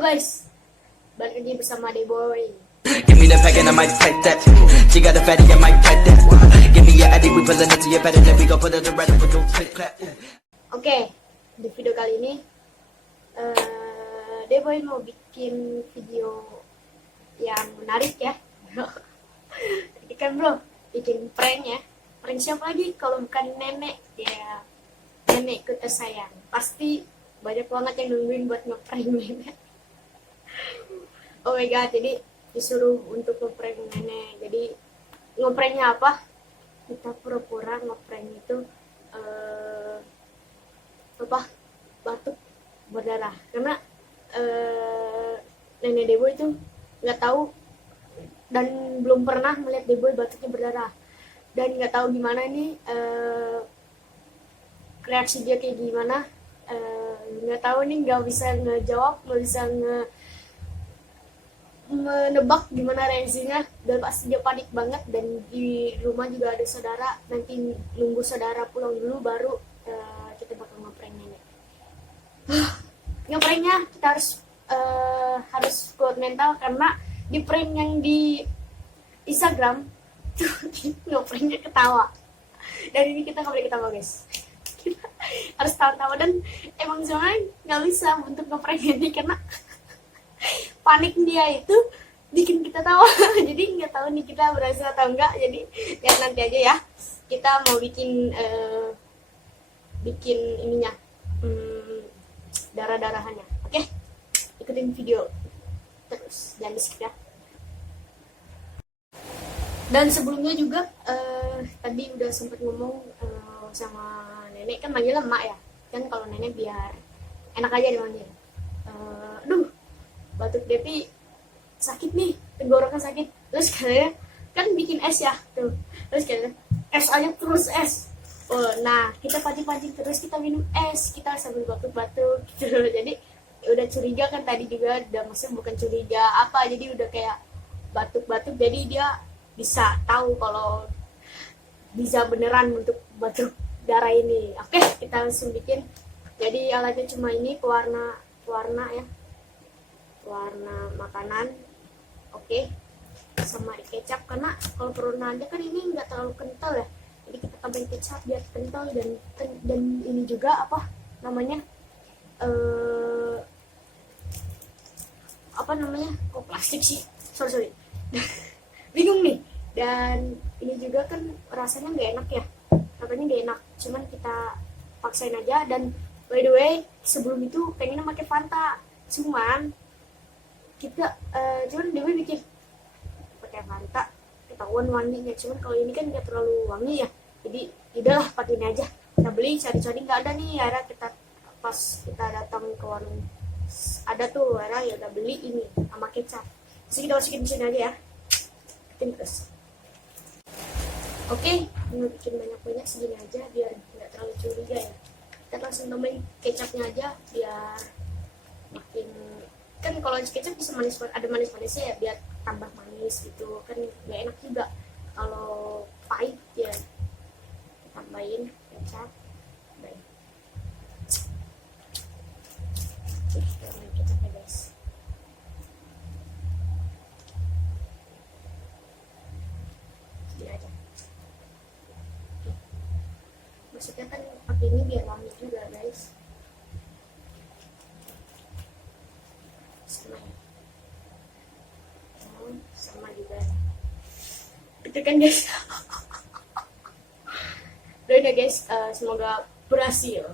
Halo guys, balik lagi bersama Deboy. Give me the pack and I might take that. She got a fatty, I might pack that. Give me your addy, we pulling it to your better, then we gon' put it around with no click clap. Oke, di video kali ini Deboy mau bikin video yang menarik ya. Tadi kan bro, bikin prank ya. Prank siapa lagi kalau bukan nenek ya. Nenekku tersayang. Pasti banyak banget yang nungguin buat ngeprank nenek. Oh my god, jadi disuruh untuk ngeprank nenek. Jadi ngepranknya apa? Kita pura-pura ngeprank itu batuk berdarah. Karena nenek Deboy itu nggak tahu dan belum pernah melihat Deboy batuknya berdarah, dan nggak tahu gimana nih reaksi dia kayak gimana. Nggak tahu nih, nggak bisa ngejawab, nggak bisa menebak gimana reaksinya, dan pasti dia panik banget. Dan di rumah juga ada saudara, nanti nunggu saudara pulang dulu baru kita bakal ngeprank nenek. Ngepranknya kita harus kuat mental, karena di prank yang di Instagram tuh ngepranknya ketawa, dan ini kita nggak boleh ketawa guys. Kita harus tawa-tawa, dan emang sebenarnya nggak bisa untuk ngeprank ini karena panik dia itu bikin kita tawa. Jadi nggak tahu nih kita berhasil atau enggak, jadi lihat nanti aja ya. Kita mau bikin ininya, darah-darahannya. Oke, ikutin video terus, jangan di skip ya. Dan sebelumnya juga tadi udah sempet ngomong sama nenek, kan manggilnya emak ya kan, kalau nenek biar enak aja dipanggil. Aduh, batuk Depi sakit nih, tenggorokan sakit. Terus katanya kan bikin es ya tuh, terus katanya es aja terus es. Oh, nah kita pancing-pancing terus, kita minum es, kita sambil batuk-batuk gitu. Jadi udah curiga kan tadi juga, udah maksudnya bukan curiga apa, jadi udah kayak batuk-batuk, jadi dia bisa tahu kalau bisa beneran untuk batuk darah ini. Oke, kita langsung bikin. Jadi alatnya cuma ini, pewarna ya, warna makanan. Oke, sama kecap, karena kalau pewarna Anda kan ini nggak terlalu kental ya, jadi kita tambahin kecap biar kental. Dan ini juga apa namanya, kok plastik sih, sorry bingung nih. Dan ini juga kan rasanya nggak enak ya, katanya nggak enak, cuman kita paksain aja. Dan by the way, sebelum itu pengennya pakai Fanta, cuman Dewi bikin pakai Fanta ketahuan wanginya. Cuman kalau ini kan nggak terlalu wangi ya, jadi udahlah pakai ini aja. Kita beli, cari-cari nggak ada nih, akhirnya kita pas kita datang ke warung ada tuh, akhirnya ya udah beli ini sama kecap. Jadi kita masukin di sini aja ya, terus. Oke, mau bikin banyak-banyak segini aja biar nggak terlalu curiga ya. Kita langsung tambahin kecapnya aja biar makin, kan kalau kecap bisa manis, ada manis-manisnya ya, biar tambah manis gitu kan, nggak enak juga kalau pahit ya. Tambahin kecap, baik. Oke, kita tambahin kecapnya guys. Segini aja. Maksudnya kan pakai ini biar wangi juga guys. Sama ya, sama juga itu kan guys. Doain ya guys, semoga berhasil.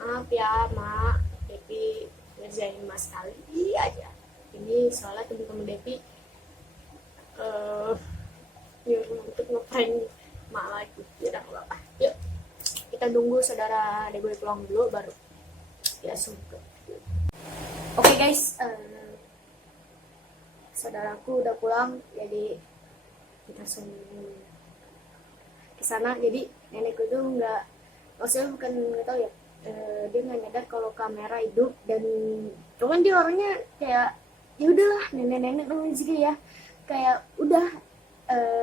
Maaf ya mak, Depi ngerjain mas kali aja ini, soalnya temen-temen Depi nyuruh untuk ngeprank mak lagi. Ya udah, apa-apa, yuk kita tunggu saudara Deboy pulang dulu baru ya suka. Oke guys, saudaraku udah pulang, jadi kita langsung ke sana. Jadi nenekku tuh maksudnya bukan nggak tahu ya, dia nggak nyadar kalau kamera hidup, dan cuman dia orangnya kayak ya udahlah, nenek-nenek namanya juga ya, kayak udah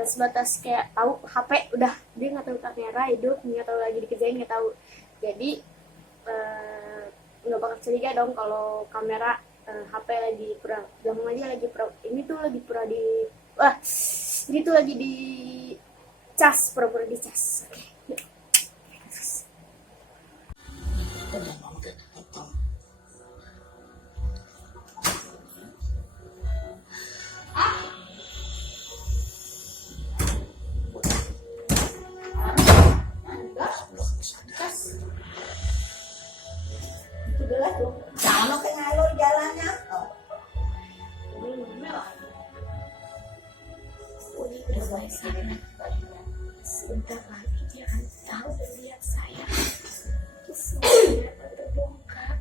sebatas kayak tahu HP, udah dia nggak tahu kamera hidup, nggak tahu lagi dikerjain, nggak tahu. Jadi nggak nggak bakal curiga dong kalau kamera HP lagi pura, gampang aja lagi pura, ini tuh lagi pura di, wah ini tuh lagi di cas, pura-pura di cas. Oke, yuk. Sama ke ngalor jalannya. Udah mulai sana. Sebentar lagi dia akan tahu dan lihat saya. Semuanya akan terbongkar.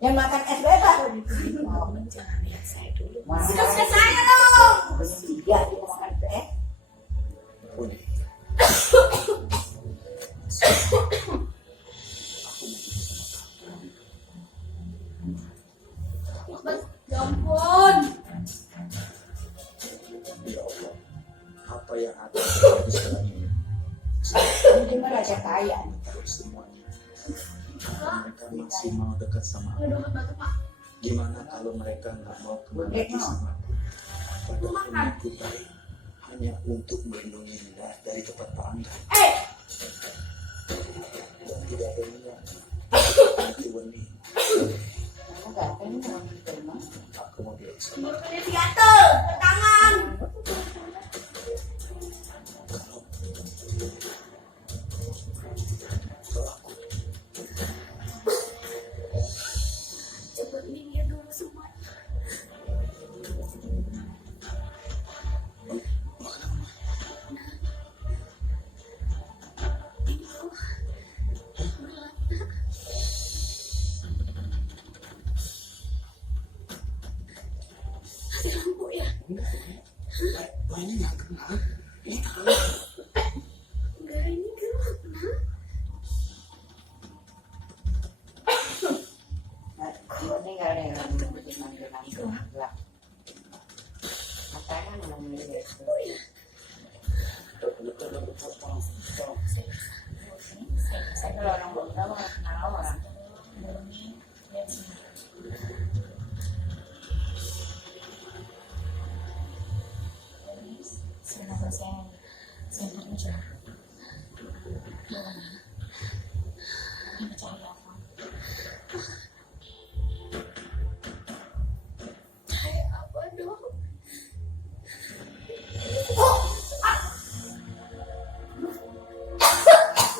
Yang makan es bebas. Jangan lihat saya dulu. Suka saya dong. Iya, dia makan es. Ya ampun. Ya Allah, apa yang ada di sekarang ini? Ini merasa kaya. Tahu semuanya. Mereka masih mau dekat sama aku. Aduh, batu Pak. Gimana kalau mereka nggak mau kembali lagi sama aku? Padahal aku baik hanya untuk melindungi Linda dari tempat Pak Angga. Dan tidak ada niat nanti Wendy. Kamu gak pengen mau diterima? Aku mau bilang sama Ini diatur, tangan. kalau aku Coba ini lihat dulu semuanya. Ada lampu ya? ini nggak kenal. Ini tahu. Enggak, ini gelap, nah. Ini gak ada yang manggil gelap. Makanya belum lihat. Saya kalau orang belum tahu harus kenal orang. Kayak apa dong?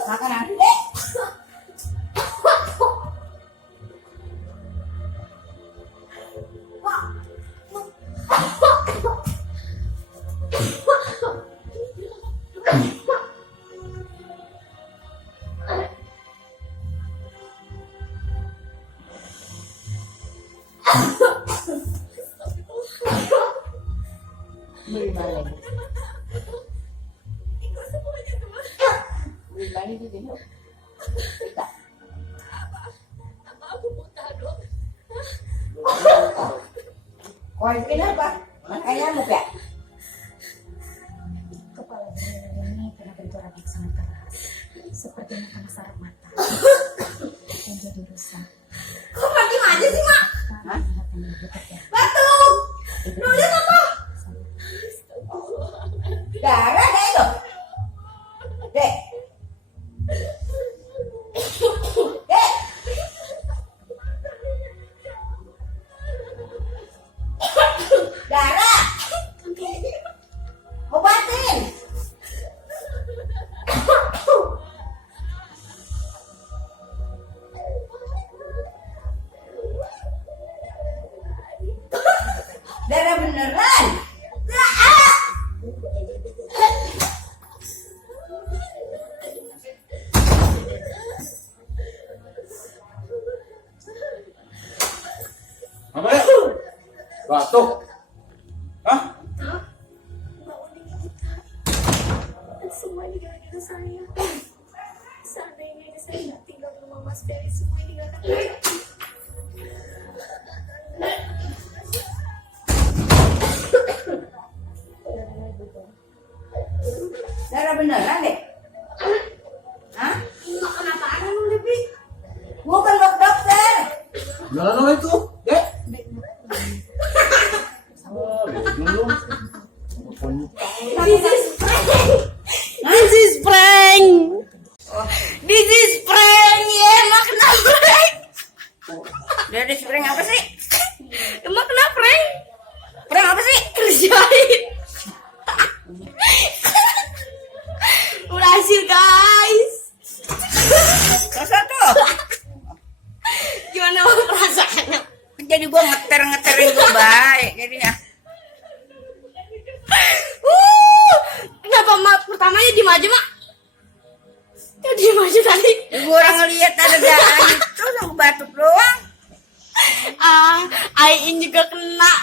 Makan nanti. Beli balik. Beli balik di sini. Kita. Apa aku buta dong? Kau kenapa? Makanya muka. Kepala beliau ini pernah benturan yang sangat keras, sepertinya kena saraf mata dan jadi rusak. Kau mati aja sih, Mak? Karena melihat yang lebih dekat ya. Batu. Nulis apa? Darah deh itu. Dek. Dek. Darah. Obatin. Darah beneran. Apa ya? Batuk. Hah? Mbak Uni buta. Dan semua ini gara-gara saya. Seandainya saya nggak tinggal di rumah Mas Ferry, semua ini nggak akan terjadi. Darah beneran deh. Hah? Makan apaan lu, Devi? Bukan dokter. Jalan itu, dek. Dulu. This is prank. This is prank. This is prank. Ya, makna prank. Dari spring apa sih? Makna prank. Spring apa sih? Kerjain. Berhasil, guys. Satu. Gimana perasaannya? Jadi gua ngeterin gua baik jadinya. Kenapa pertamanya diem aja, Mak? Ya diem aja tadi. Gua orang ngeliat ada jalan itu sama batuk doang. Ain juga kena.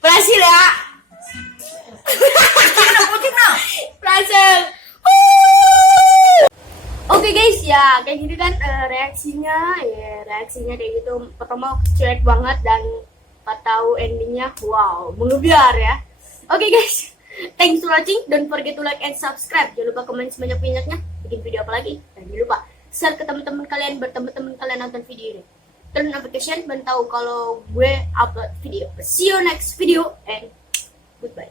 Berhasil ya? Berhasil. Oke guys, ya kayak gitu kan reaksinya kayak gitu. Pertama cuek banget dan pas tahu endingnya, wow, mengebiar ya. Oke guys, thanks for watching. Don't forget to like and subscribe. Jangan lupa komen sebanyak-banyaknya. Bikin video apa lagi? Dan jangan lupa share ke teman-teman kalian, berteman-teman kalian nonton video ini. Turn notification dan tahu kalau gue upload video. See you next video and goodbye.